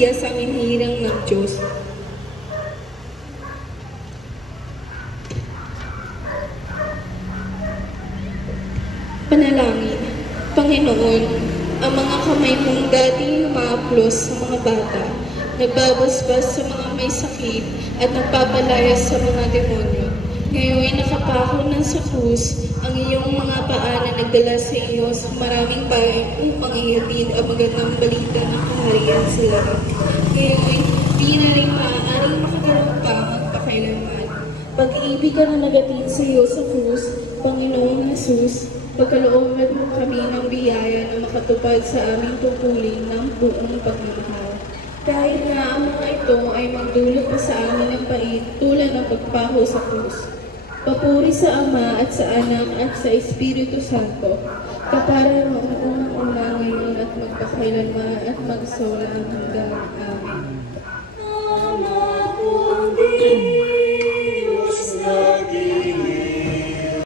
Maria sa amin hirang ng Diyos. Panalangin. Panginoon, ang mga kamay mong dating umaaplos sa mga bata, nagbabasbas sa mga may sakit at nagpapalaya sa mga demonyo. Ngayon nakapako na sa krus ang iyong mga paa na nagdala sa iyo sa maraming bayan upang ihatid ang magandang balita ng kaharian sa lahat. Ngayon, di na rin maaaring makagalaw pa magpakailanman. Pag-ibig ka na nagatid sa iyo sa krus, Panginoong Jesus, pagkalooban mo kami ng biyaya na makatupad sa aming tungkulin ng buong pagmamahal. Dahil nga ang mga ito ay magdulot pa sa amin ng pait tulad ng pagpaho sa krus. Papuri sa Ama at sa Anak at sa Espiritu Santo, kapara noong unang-una ngayon at magpakailanman at magsawalang hanggan.